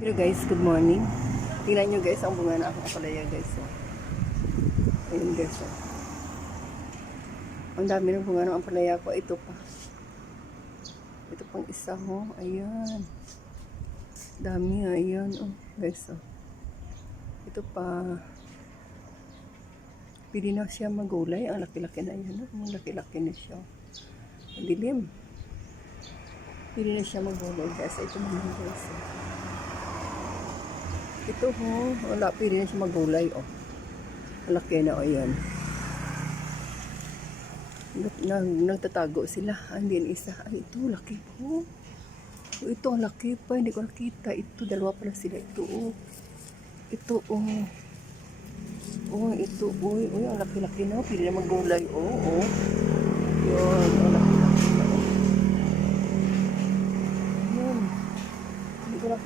Pero guys, good morning. Tingnan nyo guys, ang bunga na akong apalaya guys. Oh. Ayun guys. Oh. Ang dami ng bunga ng ampalaya ko. Ito pa. Ito pang isa ho. Ayan. Dami ha. Ayan. Oh, guys. Oh. Ito pa. Pwede na siya magulay. Ang laki-laki na yan. Oh. Ang laki-laki na siya. Ang dilim. Pwede na siya magulay guys. Ito naman guys. Oh. Ito ho. Wala. Pwede na siya magulay. Oh. Ang laki na. Oh, ayan. Nag, nag, nagtatago sila. Ah, Hindi yung isa. Ay, ito, laki po. Oh, ito, ang laki pa. Hindi ko nakita. Ito, dalawa pala sila. Ito, oh. Ito, oh. Oh, ito, uy, uy, ang laki-laki na. Pili na maggulay, oh, oh. Yun, ang laki-laki na, oh. Yun.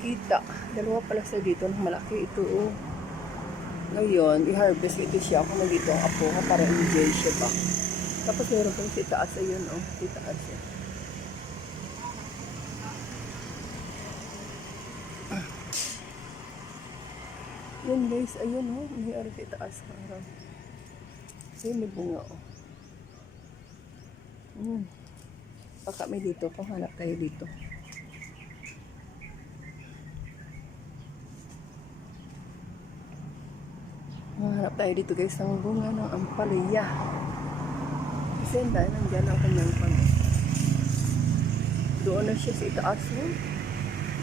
Nakita. Dalawa pala sila dito ng malaki. Ito, oh. Ngayon, i-harvest ito siya kung nandito ang apo para enjoy siya ba. Tapos meron pang si taas ayun oh, si taas eh. Yun guys, ayun oh, may ari si taas harang. Kasi may bunga oh. Hmm. Baka may dito, panghanap tayo dito. Mahanap tayo dito guys ng bunga ng ampalaya. Kasi ang dahil nandiyan ang kanyang pang. Doon na siya sa itaas mo.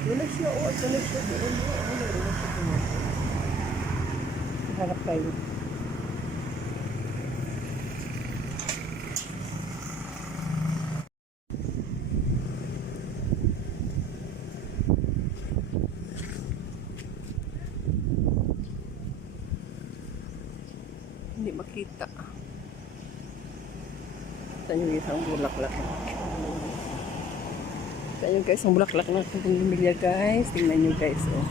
Doon na siya, oh, doon na siya, doon na, oh, meron na siya doon. Hanap tayo. Hindi makita. Ito yung isang bulaklak. Ito yung guys, ang bulaklak na itong bumilya guys. Tingnan nyo guys, oh.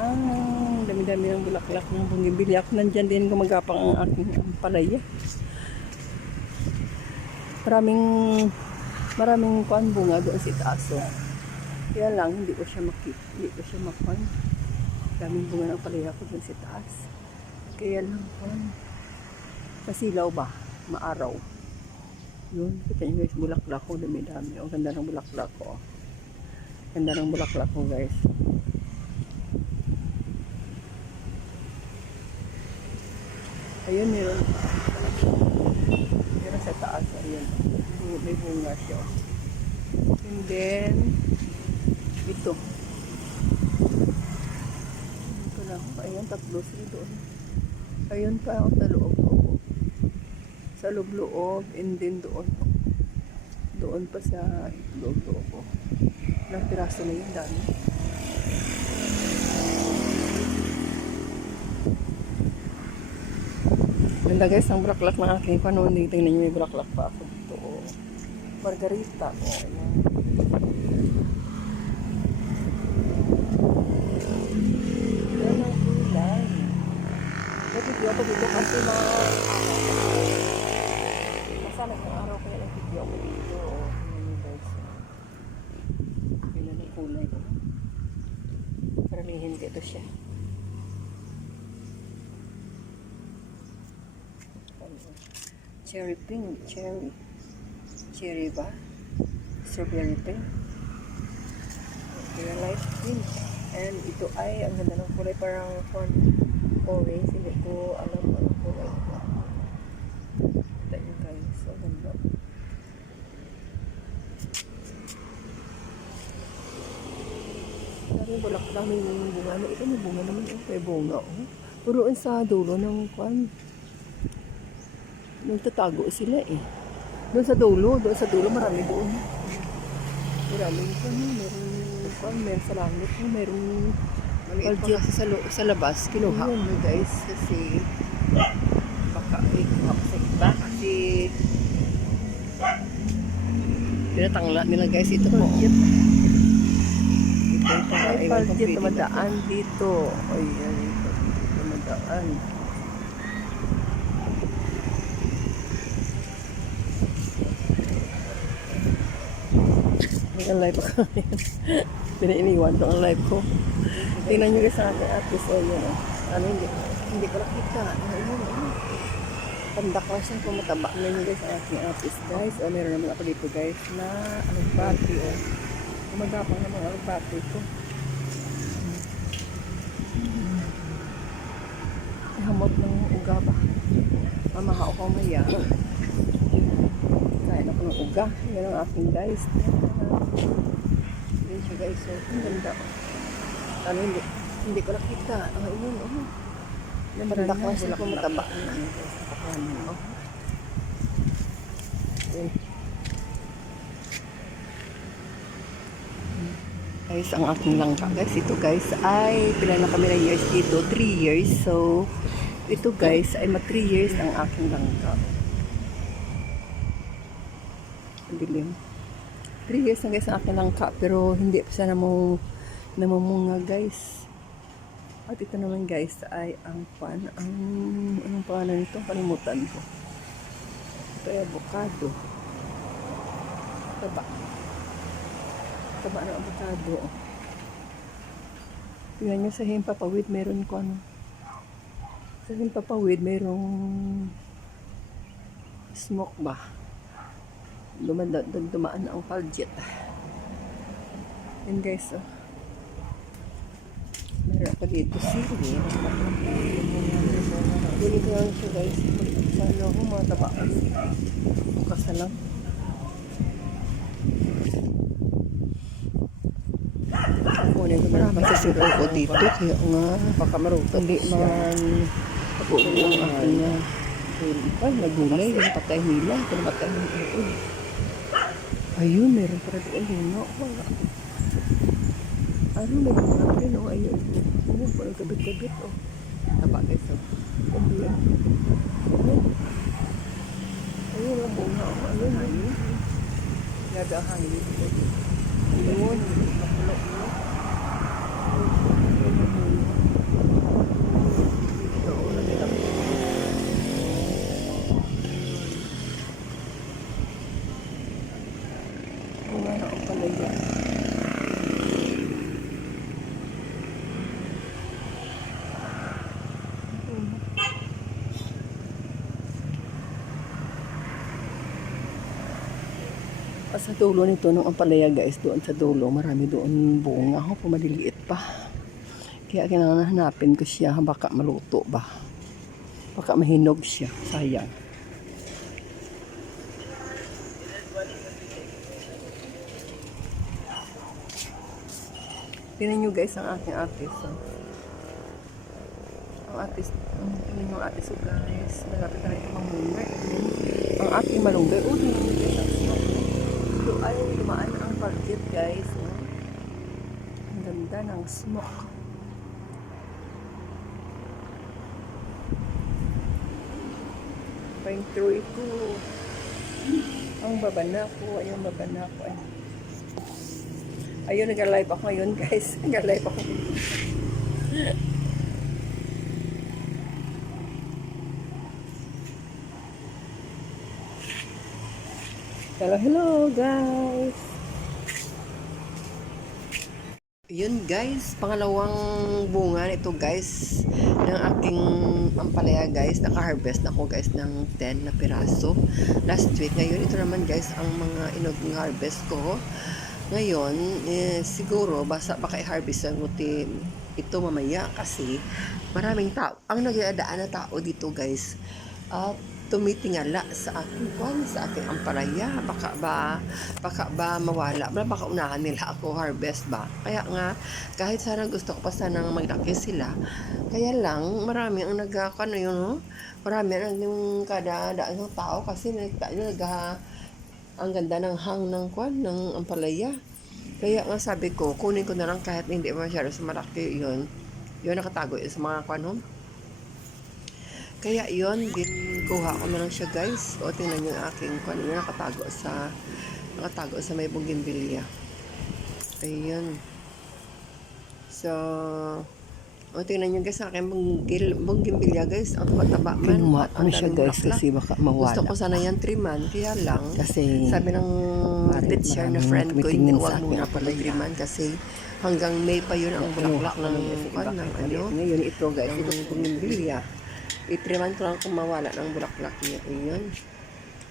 Ah, dami-dami ng bulaklak ng bumibili ako. Nandyan din gumagapang ang aking palaya. Maraming maraming kuan bunga doon sa itaas. Oh. Kaya lang, hindi ko siya makita. Hindi ko siya makuan. Daming bunga ng palaya ko doon sa taas. Kaya lang, kuan. Masilaw ba? Maaraw. Yun, kita nyo guys, bulaklak ko, dami-dami. Ang ganda ng bulaklak ko. Ganda ng bulaklak ko guys. Ayun, meron. Meron sa taas. Ayun. May bunga siya. And then, ito. Ito lang. Ayun, tatlo sila doon. Ayun pa sa loob ko. Sa loob-loob. And then doon. Doon pa sa loob-loob ko. Ilang piraso na yun, dami. Ganda guys, ang bulaklak ng aking panunin. Tingnan niyo may bulaklak pa ako dito. Oh. Margarita. Oh, ayan. Yan ang kulay. Nag-video kasi na araw kaya nag-video ako dito. Oh, tingnan niyo guys. Tingnan ang kulay. Oh. Paramihin dito siya. Cherry pink, cherry. Cherry ba? Strawberry pink. Kaya light pink. And ito ay, ang ganda ng kulay, parang orange. Hindi ko alam ang kulay ito. Ganda. Dami bulak, daming bunga. Ano, ito may bunga naman. Oh, may bunga. Oh. Puro sa dulo ng kwan. Nagtatago sila eh. Doon sa dulo, doon sa dulo, marami doon. Maraming kwan, meron kwan, meron sa langit, meron Maliit pa sa, sa labas, kinuha. Yun, guys, kasi baka ikuha ko sa iba kasi Pinatangla nila guys ito po. Ito ito. Ay, pwede tumadaan dito. Ayan, ito, tumadaan. Ang live ngayon. Pinainiwan ko ang live ko. Tingnan nyo guys ang aking atis. O yun o. Ano hindi, hindi ko nakita. Ano yun o. Tanda ko siya kung mataba. Nyo guys aking atis guys. O meron naman ako dito guys na alugbati o. Gumagapang naman alugbati ko. Hamot ng uga ba? Mamahaw ko maya. Kain ako ng uga. Yan ang aking guys. Yan siya guys. So, ang ganda. Ano, hindi, hindi ko nakita. Ah, yun, oh. Ganda ko siya kung mataba. Guys, ang aking langka guys, ito guys ay pila na kami na years dito, 3 years. So, ito guys ay ma 3 years ang aking langka. Ang dilim. 3 years na guys ang aking langka pero hindi pa siya namang namumunga guys. At ito naman guys ay ang pan, ang anong pangalan nito? Kalimutan ko. Ito ay avocado. Taba. Taba ng avocado. Tingnan nyo sa himpapawid meron ko ano. Sa himpapawid merong smoke ba? Dumaan na ang paljet. Yan guys, oh. Meron ako dito sili. Bili ko lang siya guys. Sana ako mga taba kasi. Bukas na lang. Kunin ko na masisiro ko dito. Kaya nga, baka maruto. Hindi man pag-uwi ang aking na pa, nagulay. Yung patay nila. Ito na patay nila. Ayun, meron pa rin lino. Wala. Ano, may mga lino. Ayun. Oh, parang kabit-kabit. Oh. Taba guys. Oh. Yan. Ayun. Ayun ang bunga. Oh. Ayun. Ayun. Nagahang dito. Ayun. Mapulo mo. Bunga na ako pala yan. Ah, sa dulo nito ng ampalaya guys, doon sa dulo, marami doon bunga. Ako, pumaliliit pa. Kaya kailangan hanapin ko siya, baka maluto ba. Baka mahinog siya, sayang. Tingnan nyo guys ang aking artist. Oh. Ang ang tingnan yung artist ko guys. Malapit na ang malunggay. Ang aking malunggay. Oh, tingnan nyo ang. Ay dumaan ang budget guys. Oh. Ang ganda ng smoke. Pine through ito. Ang babana ko. Ayun, babana ko. Ay. Ayun, nag-live ako ngayon guys. Nag-live ako. Hello, hello guys. Yun guys, pangalawang bunga nito guys ng aking ampalaya guys. Naka-harvest na ako guys ng 10 na piraso last week. Ngayon ito naman guys ang mga inog harvest ko. Ngayon, eh, siguro basa baka i-harvest ang uti ito mamaya kasi maraming tao. Ang nagdadaan na tao dito guys at tumitingala sa aking kwan, sa aking ampalaya. Baka ba, baka ba mawala, ba, baka unahan nila ako harvest ba. Kaya nga, kahit sana gusto ko pa sanang maglaki sila, kaya lang, marami ang nag, ano yun, no? marami ang yung kada daan ng tao kasi nagta, nag, ang ganda ng hang ng kwan, ng ampalaya. Kaya nga sabi ko, kunin ko na lang kahit hindi masyado sa malaki yun. Yun nakatago yun sa mga kwan, no? Kaya yon din kuha ko na lang siya guys. O tingnan yung aking kwan. Yung nakatago sa nakatago sa may bougainvillea. Ayun. So, O, tingnan nyo guys, sa akin bunggil, bunggimbilya guys, ang taba man. Kinuha ko na siya guys bulaklak. kasi baka Gusto mawala. ko sana yan 3 man, kaya lang. Kasi sabi ng teacher na friend ko, hindi huwag muna pala palaya. 3 man kasi hanggang May pa yun ang bulaklak ng, ng ano, Ngayon ito guys, ng bungimbilya. I-3 ko lang kung mawala ng bulaklak niya. Ayun.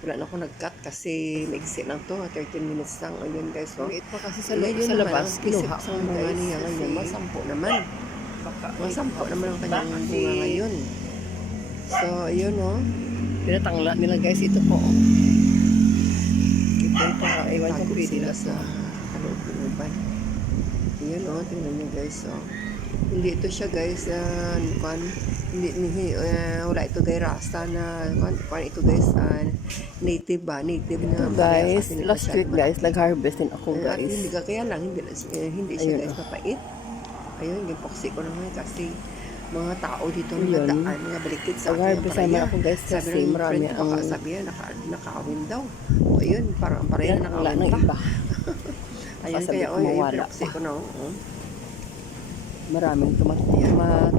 Wala na ako nag-cut kasi maigsi lang to. 13 minutes lang. Ayun guys. So, Maliit pa kasi sa, Ngayon sa labas, kinuha ko guys. niya ngayon. Masampo naman. Masampo naman ang kanyang bunga ngayon. So, ayun oh. Pinatangla nila guys, ito po. Ito pa, Ewan ko pwede na sa kalooban. Ayan oh, tingnan nyo guys oh. Hindi ito siya guys, uh, hindi, hindi uh, wala ito guys rasta na, kwan, kwan ito guys, uh, native ba, native na. Guys, last week guys, nag-harvest din ako Eh, guys. hindi ka kaya lang, hindi, eh, hindi siya Ayun, guys oh. mapait. Ayun, yung poxy ko naman kasi mga tao dito na nadaan, mga balikid sa akin. Nag-harvest naman ako guys Sabi ng marami friend ang sabi niya, naka, nakawin daw. O ayun, parang ang pareha nakawin pa. iba. Ayun, kaya o yung pa. ko na. oh. Maraming tumat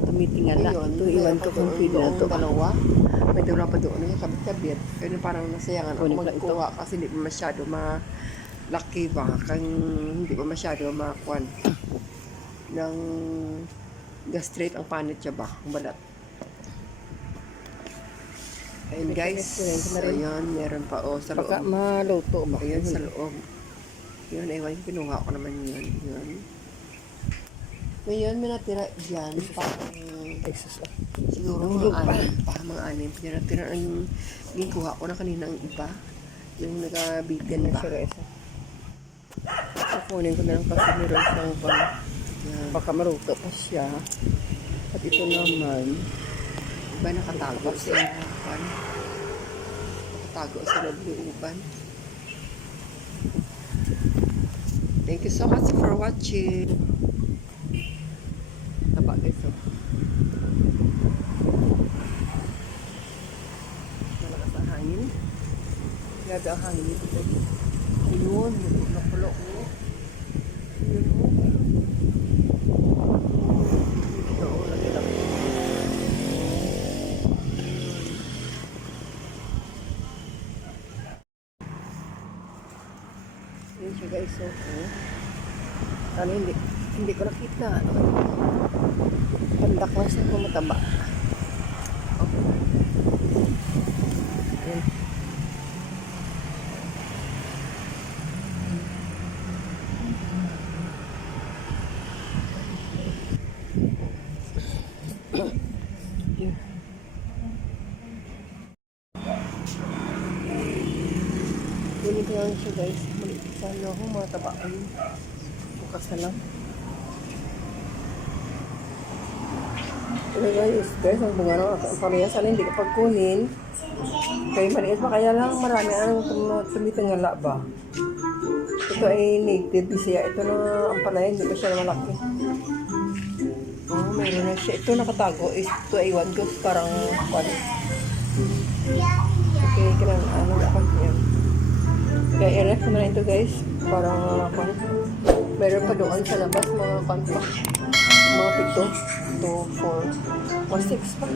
tumitingala. Ayun, Ito, iwan ko kung pwede na ito. dalawa. May dalawa pa doon yung kabit-kabit. Kaya parang nasayangan ako magkuha kasi hindi pa masyado malaki ba. Kang hindi pa masyado makuan ng gastrate ang panit siya ba? Ang balat. Ayun guys. Na. Ayun, meron pa oh, sa Baka loob. maluto ba? Ayun, sa loob. Yun, ewan, pinuha ko naman yun. Yun. Ngayon, may natira dyan. Parang. Siguro mga pa. anim pa, mga anim. Tira-tira ang yung ginkuha ko na kanina ang iba. Yung siya guys. Kukunin ko na lang kasi meron siyang. Yan. Baka maluto pa siya. At ito naman, Iba nakatago sa uban. Nakatago sa loob ng uban. Thank you so much for watching. taba guys. Oh. Malakas ang hangin. Guys. Ayun, napulo ko. Ayun oh. Lagi lang. Ayun siya guys. Oh. oh. Ano hindi, hindi ko nakita. Pandak na siya kung mataba. Okay. Lang siya guys. Maliit sana ako mga taba ko yun. Bukas na lang. Ito guys, guys, ang bunga ng sana hindi ko pagkunin. Kaya maliit pa kaya lang marami ang tum- tumitangala ba. Ito ay native siya. Ito na ang palaya, hindi pa siya malaki. Oh, meron na siya. Ito nakatago. is Ito ay one goes parang one. Okay, kailan ano. Kaya i-ref ko na lang ito guys. Parang uh, meron pa doon sa labas mga pan pa. Mga pito. 2, 4, 1, 6 pa.